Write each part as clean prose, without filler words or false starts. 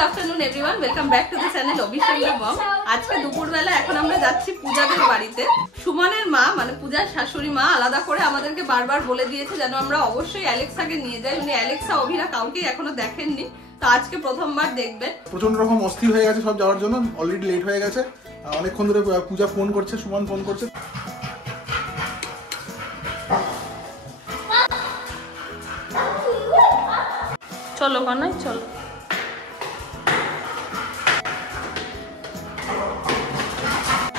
Afternoon everyone welcome back to the channel অবিশ্বাস্য মম। আজকে দুপুরবেলা এখন আমরা যাচ্ছি পূজাদের বাড়িতে। সুমনের মা মানে পূজার শাশুড়ি মা আলাদা করে আমাদেরকে বারবার বলে দিয়েছে যেন আমরা অবশ্যই অ্যালেক্সাকে নিয়ে যাই। উনি অ্যালেক্সা অভিরা কাউকেই এখনো দেখেননি, তো আজকে প্রথমবার দেখবেন। প্রচন্ড রকম অস্থির হয়ে গেছে সব যাওয়ার জন্য, অলরেডি লেট হয়ে গেছে। অনেকক্ষণ ধরে পূজা ফোন করছে, সুমন ফোন করছে। চলো কানাই চলো।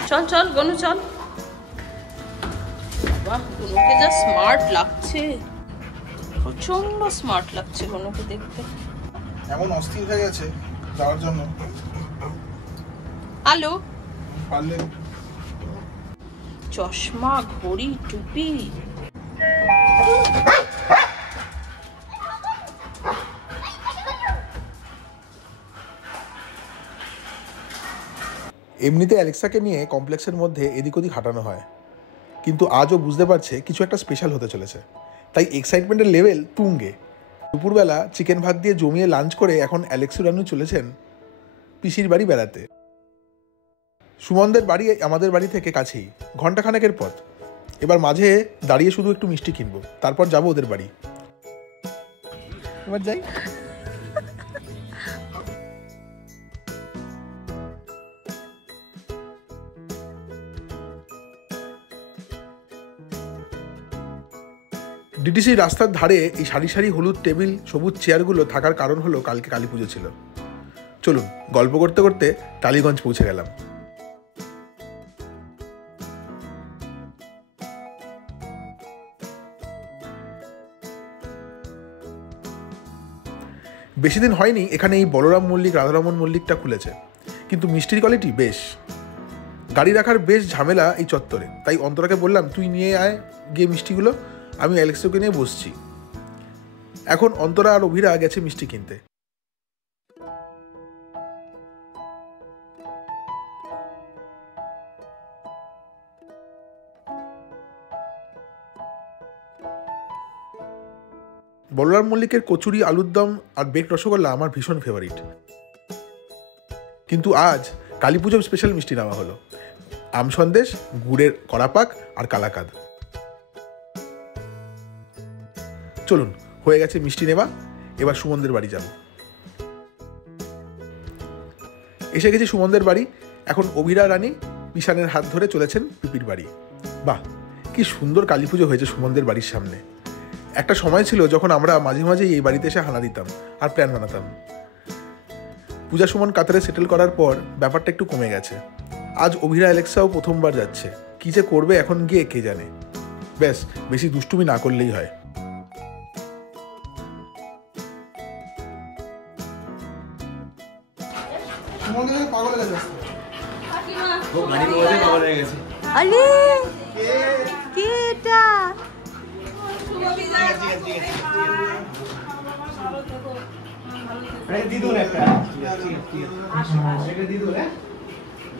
চল চল গনু চল। বাহ গনুকে যা স্মার্ট লাগছে, প্রচন্ড স্মার্ট লাগছে গনুকে দেখতে। এমন অস্থির হয়ে গেছে যাওয়ার জন্য। আলো পারলে চশমা ঘড়ি টুপি এমনিতে অ্যালেক্সাকে নিয়ে কমপ্লেক্সের মধ্যে এদিক ওদিক হাঁটানো হয়, কিন্তু আজও বুঝতে পারছে কিছু একটা স্পেশাল হতে চলেছে, তাই এক্সাইটমেন্টের লেভেল তুঙ্গে। দুপুরবেলা চিকেন ভাত দিয়ে জমিয়ে লাঞ্চ করে এখন অ্যালেক্সু রানু চলেছেন পিসির বাড়ি বেড়াতে। সুমনদের বাড়ি আমাদের বাড়ি থেকে কাছেই, ঘন্টাখানেকের পথ। এবার মাঝে দাঁড়িয়ে শুধু একটু মিষ্টি কিনবো, তারপর যাবো ওদের বাড়ি। এবার যাই। ডিটিসি রাস্তার ধারে এই সারি সারি হলুদ টেবিল, সবুজ চেয়ারগুলো থাকার কারণ হলো কালকে কালী পুজো ছিল। চলুন গল্প করতে করতে টালিগঞ্জ পৌঁছে গেলাম। বেশি দিন হয়নি এখানে এই বলরাম মল্লিক রাধারমন মল্লিকটা খুলেছে, কিন্তু মিষ্টির কোয়ালিটি বেশ। গাড়ি রাখার বেশ ঝামেলা এই চত্বরে, তাই অন্তরাকে বললাম তুই নিয়ে আয় গিয়ে মিষ্টিগুলো, আমি অ্যালেক্সাকে নিয়ে বসছি। এখন অন্তরা আর অভিরা গেছে মিষ্টি কিনতে। বলরাম মল্লিকের কচুরি, আলুর দম আর বেক রসগোল্লা আমার ভীষণ ফেভারিট, কিন্তু আজ কালী পুজোর স্পেশাল মিষ্টি নেওয়া হলো আম সন্দেশ, গুড়ের কড়াপাক আর কালাকাদ। চলুন হয়ে গেছে মিষ্টি নেওয়া, এবার সুমনদের বাড়ি যাব। এসে গেছি সুমনদের বাড়ি। এখন অভিরা রানী পিসানের হাত ধরে চলেছেন পিপির বাড়ি। বাহ কি সুন্দর কালী পুজো হয়েছে সুমনদের বাড়ির সামনে। একটা সময় ছিল যখন আমরা মাঝে মাঝেই এই বাড়িতে এসে হানা দিতাম আর প্ল্যান বানাতাম। পূজা সুমন কাতারে সেটেল করার পর ব্যাপারটা একটু কমে গেছে। আজ অভিরা অ্যালেক্সাও প্রথমবার যাচ্ছে, কি যে করবে এখন গিয়ে কে জানে। ব্যাস বেশি দুষ্টুমি না করলেই হয়। আরে কে এটা? দিদুন একটা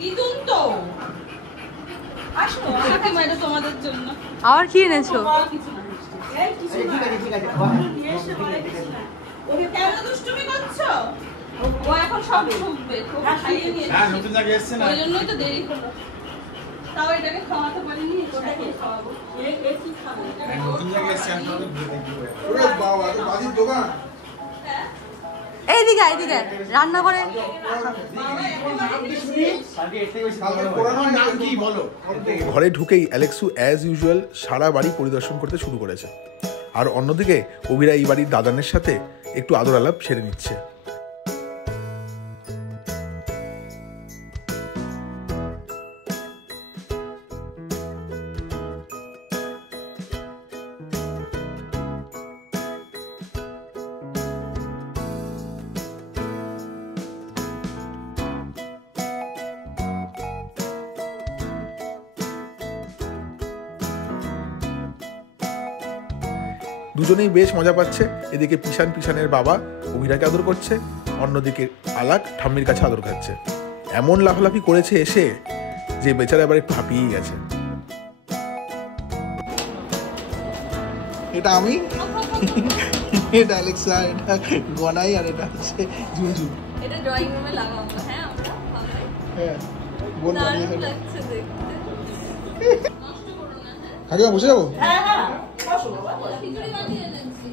দিদুন তো আসো এটা তোমাদের জন্য। আর কি এনেছো? কেন দুষ্টুমি করছো? ও এখন সব শুনবে, খাইয়ে নিয়েছে, ওই জন্যই তো দেরি হলো। তাও এটাকে খাওয়াতে পারিনি, ওটাকে খাওয়াবো। কি খাবো? এইদিকে এইদিকে রান্না করে ঘরে ঢুকেই অ্যালেক্সু অ্যাজ ইউজুয়াল সারা বাড়ি পরিদর্শন করতে শুরু করেছে, আর অন্যদিকে অভিরা এই বাড়ির দাদানের সাথে একটু আদর আলাপ সেরে নিচ্ছে। দুজনেই বেশ মজা পাচ্ছে। এদিকে পিসানের বাবা অভিরাকে আদর করছে, অন্যদিকে আলাক ঠাম্মির কাছে আদর খাচ্ছে। এমন লাফালাফি করেছে এসে যে বেচারা এবার একটু হাঁপিয়েই গেছে। এটা আমি, এটা অ্যালেক্সা, এটা গনাই, আর এটা হচ্ছে ঝুমঝুম। এটা ড্রয়িং রুমে লাগাবো। হ্যাঁ আমরা ভালোই হ্যাঁ, বোন বানিয়ে দারুণ ফেলো। লাগছে দেখতে। নষ্ট করো না। কাকিমা বসে যাবো? খিচুড়ি বানিয়ে এনেছি।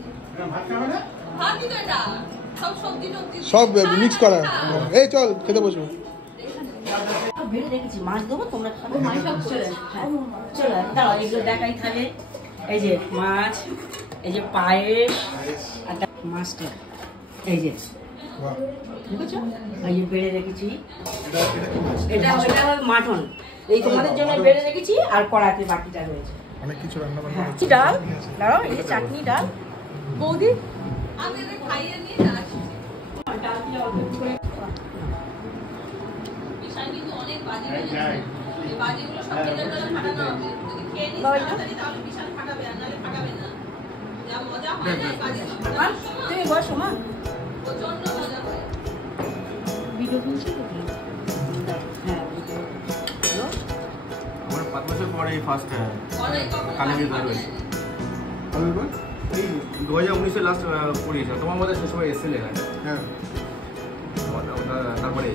ভাতই তো এটা। সব সবজি টবজি সব মিক্স করা। এই চল খেতে বসবো। ভেবে রেখেছি মাছ দেবো, তোমরা খাবে। হ্যাঁ চলো দাঁড়াও, এগুলো দেখাই তাহলে। এই যে মাছ, এই যে পায়েস, আর মাছটা এই যে বুঝেছো, এই যে বেড়ে রেখেছি। এটা মাটন, এই তোমাদের জন্য বেড়ে রেখেছি, আর কড়াতে বাকিটা রয়েছে। অনেক কিছু রান্না বান্না কি ডাল, দাঁড়াও এই যে চাটনি ডাল। বৌদি আমি এদের খাইয়ে নিয়ে আসছি। ডাল দিয়ে অল্প একটু করে বিশাল কিন্তু অনেক বাজি রয়েছে। এই বাজিগুলো সব তেলের দ্বারা ফাটানো হবে। যদি খেয়ে নিস তাড়াতাড়ি তাহলে বিশাল ফাটাবে, আর নাহলে ফাটাবে না। যা মজা হয় না এই বাজিগুলো ফাটানোর সময়, তুমি বসো মা। প্রচন্ড মজা হয়। ভিডিও তুলছি তো? হ্যাঁ ভিডিও। আমার 5 বছর পরে এই ফার্স্ট অনেক কখনো কালী বাজি পুজো ফাটায় হয়েছে। না। এই 2019-এ লাস্ট পড়িয়েছিল তোমার মধ্যে, সে সময় এসেছিলে না? হ্যাঁ, তারপরে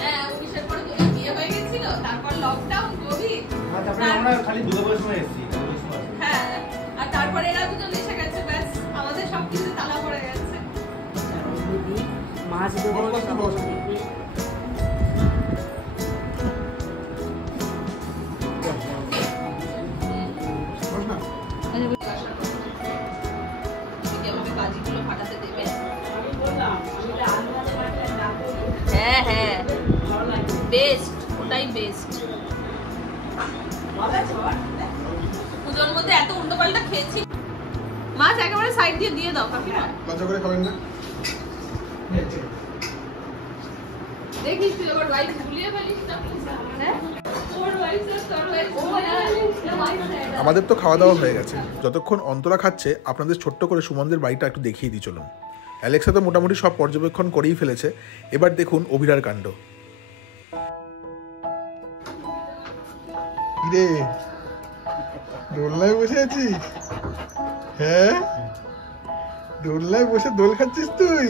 হ্যাঁ, 19-এর পরে তোদের বিয়ে হয়ে গেছিল, তারপর লকডাউন, কোভিড। তারপরে আমরা খালি দুর্গাপুজোর সময় এসেছি। হ্যাঁ, আর তারপরে এরা দুজন এসে গেছে, ব্যাস আমাদের সবকিছু তালা পড়ে গেছে। মাছ দেবো বস না। আমাকে বাজিগুলো ফাটাতে দেবে। হ্যাঁ হ্যাঁ, বেস্ট, ওটাই বেস্ট। পুজোর মধ্যে এত উল্টো পাল্টা খেয়েছি। মাছ একেবারে সাইড দিয়ে দিয়ে দাও কাকিমা। লজ্জা করে খাবেন না? দেখিস তুই আবার ওয়াইফ ভুলিয়ে ফেলিস না। হ্যাঁ, ওর ওয়াইফ তোর ওয়াইফ। আমাদের তো খাওয়া দাওয়া হয়ে গেছে। যতক্ষণ অন্তরা খাচ্ছে আপনাদের ছোট্ট করে সুমনদের বাড়িটা একটু দেখিয়ে দিই চলুন। অ্যালেক্সা তো মোটামুটি সব পর্যবেক্ষণ করেই ফেলেছে। এবার দেখুন অভিরার কাণ্ড। কিরে, দোলনায় বসে আছিস? হ্যাঁ, দোলনায় বসে দোল খাচ্ছিস তুই?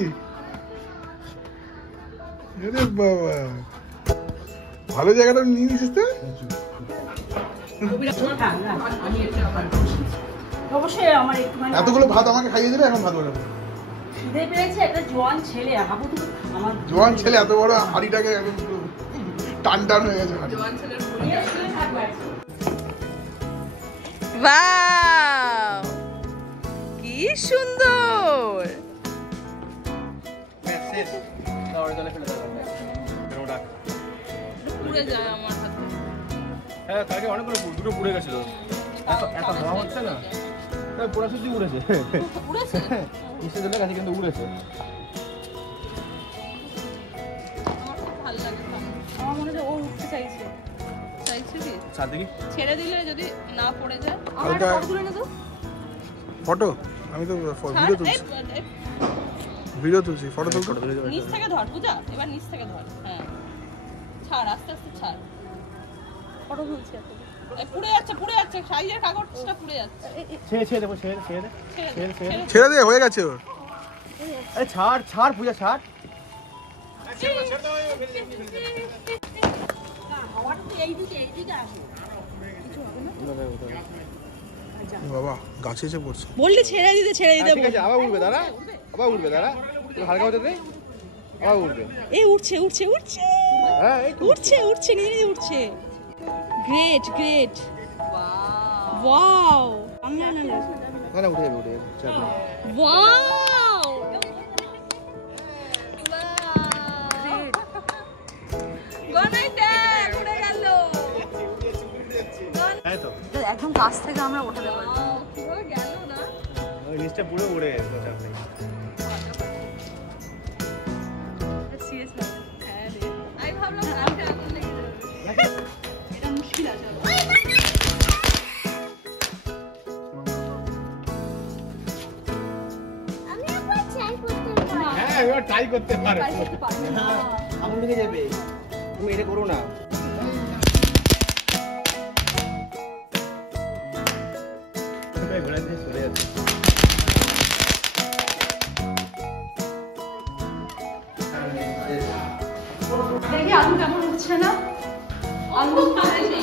আরে বাবা, ভালো জায়গাটা নিয়ে নিছিস তো। অবশ্যই আমার একটুখানি এতগুলো ভাত আমাকে খাইয়ে দিলে, এখন ভাত বানাবো। খিদে পেয়েছে। একটা জোয়ান ছেলে হাবু তো আমার জোয়ান ছেলে এত বড় হাড়িটাকে একদম পুরো টান টান হয়ে গেছে হাড়ি। জোয়ান ছেলের ওয়াও, কি সুন্দর। পুড়ে যায় আমার হাতে। হ্যাঁ, কালকে অনেকগুলো দুটো পুড়ে গেছিল। এত হাওয়া হচ্ছে না, তাই পোড়া সত্যি উড়েছে। পুড়েছে? মিষ্টি দিলে কাছে কিন্তু উড়েছে। আমার খুব ভালো লাগে খাওয়া। আমার মনে হয় ও উঠতে চাইছে। চাইছে কি? সাত দেখি ছেড়ে দিলে যদি না পড়ে যায়। আমার একটা ফটো তুলে নে তো। ফটো? আমি তো ভিডিও তুলছি, ভিডিও তুলছি, ফটো তুলতো। নিচ থেকে ধর পূজা, এবার নিচ থেকে ধর। হ্যাঁ, ছাড়, আস্তে আস্তে ছাড়। ফটো তুলছি এখন। পুড়ে যাচ্ছে, পুড়ে যাচ্ছে, সাইজের কাগজটা পুড়ে যাচ্ছে। ছেড়ে দেবো, ছেড়ে ছেড়ে দে। ছেড়ে দে, হয়ে গেছে ওর। আরে ছাড় ছাড় পূজা ছাড়। বাবা গাছে এসে পড়ছে। বললি ছেড়ে দিতে ঠিক আছে, আবার উঠবে দাঁড়া, আবার উঠবে দাঁড়া, হালকা হতে দে, আবার উঠবে। এই উঠছে উঠছে উঠছে হ্যাঁ, এই তো উঠছে উঠছে নিজে নিজে উঠছে। Great great, wow. না না, উঠে যাবে, উঠে যাবে, চাপ নেই। ওয়াও, গনাইটা পুড়ে গেল। তাই তো, একদম কাছ থেকে আমরা ওঠাতে পারি। পুরো গেল না। ওই নিচটা পুরো উড়ে গেছে, চাপ নেই। সিরিয়াসলি হ্যাঁ রে, আমি ভাবলাম হাতে আগুন লেগে যাবে। এটা মুশকিল আছে। এবার ট্রাই করতে পারো। আগুন লেগে যাবে, তুমি এটা করো না। ঘোড়া দিয়ে সরে যাচ্ছে। দেখি আলু কেমন হচ্ছে না, আলু করতে চাইছি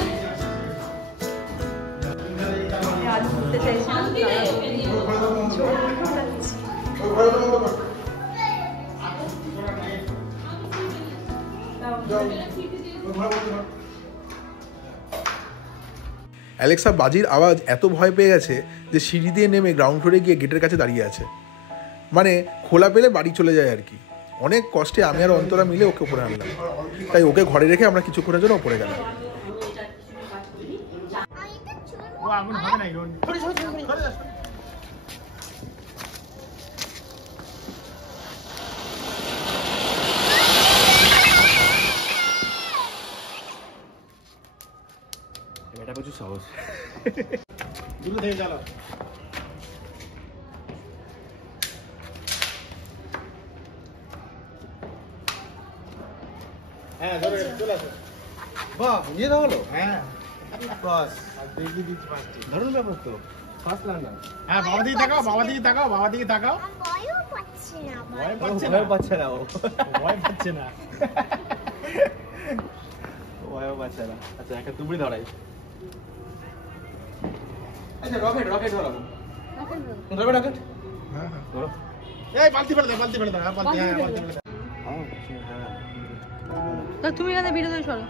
অ্যালেক্সা বাজির আওয়াজ এত ভয় পেয়ে গেছে যে সিঁড়ি দিয়ে নেমে গ্রাউন্ড ফ্লোরে গিয়ে গেটের কাছে দাঁড়িয়ে আছে, মানে খোলা পেলে বাড়ি চলে যায় আর কি। অনেক কষ্টে আমি আর অন্তরা মিলে ওকে উপরে আনলাম, তাই ওকে ঘরে রেখে আমরা কিছুক্ষণের জন্য উপরে গেলাম। এটা প্রচুর সাহস। দূরে থেকে চালাও। হ্যাঁ ধরে চলে আসো। বাহ, নিয়ে দাও হলো। হ্যাঁ বাস, আর দেখিয়ে দিচ্ছি পাঁচটি। দারুণ ব্যাপার তো। First learner. হ্যাঁ বাবা দিকে তাকাও, বাবা দিকে তাকাও, বাবা দিকে তাকাও। ভয়ও পাচ্ছি না আমার। ভয় পাচ্ছে না, ভয় পাচ্ছে না ও। ভয় পাচ্ছে না। ভয়ও পাচ্ছে না। আচ্ছা, একটা তুবড়ি ধরাই। আচ্ছা, রকেট ধরাবো। ধরবে রকেট? হ্যাঁ হ্যাঁ। ধরো। এই বালতি ফেলে দাও, বালতি ফেলে দাও। হ্যাঁ বালতি, হ্যাঁ বালতি ফেলে দাও। তো তুমি এখানে ভিডিও সরো।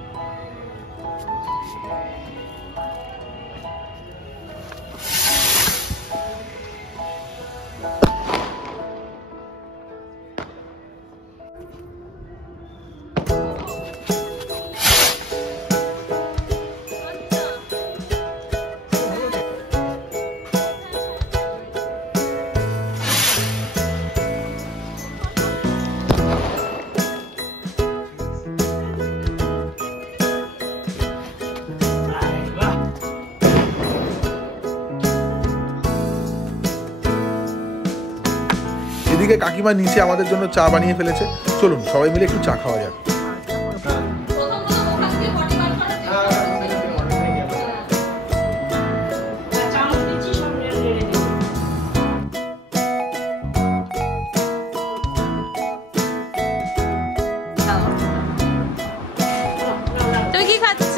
এদিকে কাকিমা নিচে আমাদের জন্য চা বানিয়ে ফেলেছে, চলুন সবাই মিলে একটু চা খাওয়া যাক। তুমি কি খাচ্ছ?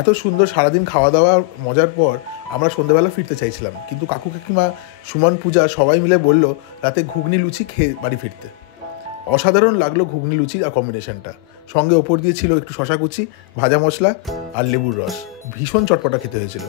এত সুন্দর সারাদিন খাওয়া দাওয়া মজার পর আমরা সন্ধ্যাবেলা ফিরতে চাইছিলাম, কিন্তু কাকু কাকিমা, সুমন, পূজা সবাই মিলে বলল রাতে ঘুগনি লুচি খেয়ে বাড়ি ফিরতে। অসাধারণ লাগলো ঘুগনি লুচির আর কম্বিনেশনটা, সঙ্গে ওপর দিয়ে ছিল একটু শশা কুচি, ভাজা মশলা আর লেবুর রস। ভীষণ চটপটা খেতে হয়েছিল।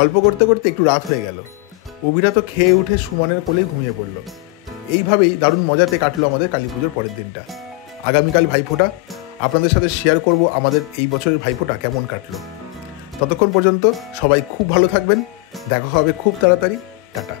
গল্প করতে করতে একটু রাত হয়ে গেল। অভিরা তো খেয়ে উঠে সুমনের কোলেই ঘুমিয়ে পড়ল। এইভাবেই দারুণ মজাতে কাটলো আমাদের কালী পুজোর পরের দিনটা। আগামীকাল ভাইফোঁটা, আপনাদের সাথে শেয়ার করব আমাদের এই বছরের ভাইফোঁটা কেমন কাটলো। ততক্ষণ পর্যন্ত সবাই খুব ভালো থাকবেন, দেখা হবে খুব তাড়াতাড়ি। টাটা।